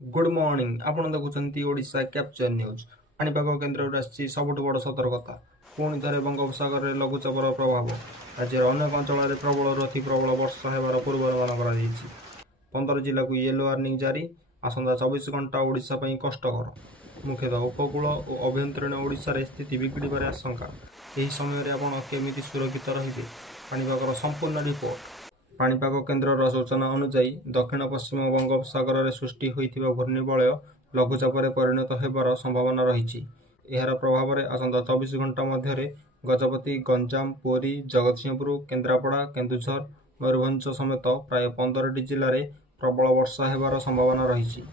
Good morning आपण देखुं Odisha capture news पाणीपाग केन्द्र आसी सबुठ बड़ सतर्कता पुणी थे बंगोपसागर में लघुचापर प्रभाव राज्यर अनेक अंचल प्रबल अति प्रबल वर्षा होबार पूर्वानुमान 15 जिला को येलो वार्निंग जारी आसंता 24 घंटा ओडिशा पई कष्टकर मुख्यतः उपकूल और अभ्यंतरीण ओडिशा रे स्थिति बिगड़बार आशंका यही समय आपण केमिति सुरक्षित रहिबे पाणीपागर संपूर्ण रिपोर्ट पाणीपाग केन्द्र सूचना अनुसायी दक्षिण पश्चिम बंगोपसागर में सृष्टि होता घूर्णिबलय लघुचाप परिणत होबार संभावना रही यार प्रभाव में आसंता 24 घंटा मध्य गजपति गंजाम पुरी जगतसिंहपुर केन्द्रापड़ा केन्दुझर मयूरभंज समेत प्राय 15 जिले में प्रबल वर्षा होबार संभावना रही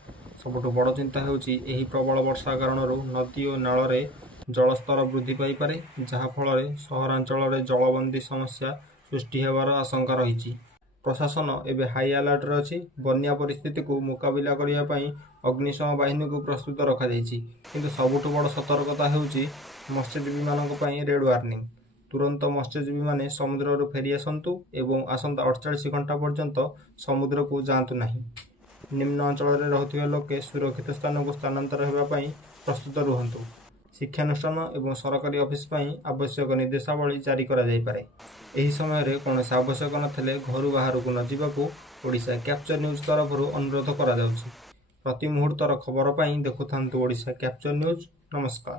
सबुठ बड़ चिंता होउछि एही प्रबल वर्षा कारण नदी और नाल में जलस्तर वृद्धि पाइपे जहाँफल सहरांचल में जलबंदी समस्या सृष्टि होबार आशंका रही प्रशासन एवं हाई अलर्ट रे अछि बन्या परिस्थिति को मुकाबिला करने अग्निशम बाहिनी को प्रस्तुत रखाଯାଇଛି किंतु सबुठ बड़ सतर्कता होउछि मत्स्यजीवी मानक पई रेड वार्निंग तुरंत मत्स्यजीवी माने समुद्र फेरी आसंतु एवं आसंता 48 घंटा पर्यंत समुद्र को जातु नहीं निम्न अंचल में रहउथिबा लोके सुरक्षित स्थान को स्थानांतर हेबा पई प्रस्तुत रुहंतु शिक्षानुष्ठान एवं सरकारी ऑफिस पई आवश्यक निर्देशावली जारी करा जाय पारे एही समय रे कोनोसी आवश्यक नथिले घर बाहर को न जीवाकू ओडिशा कैप्चर न्यूज तरफ अनुरोध करा जाउछि प्रति मुहूर्तर खबर पई देखुथांतु ओडिशा कैप्चर न्यूज नमस्कार।